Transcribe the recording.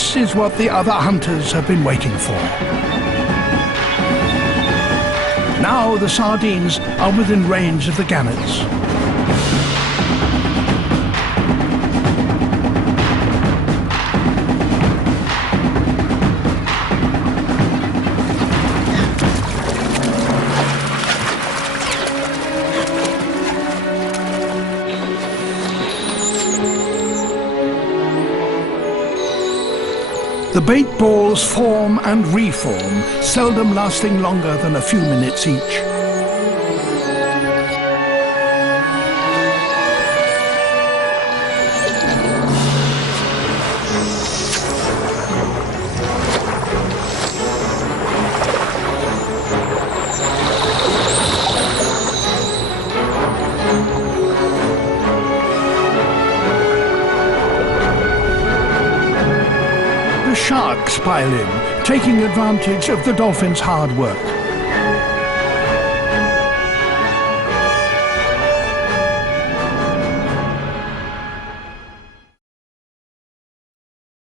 This is what the other hunters have been waiting for. Now the sardines are within range of the gannets. The bait balls form and reform, seldom lasting longer than a few minutes each. The sharks pile in, taking advantage of the dolphins' hard work.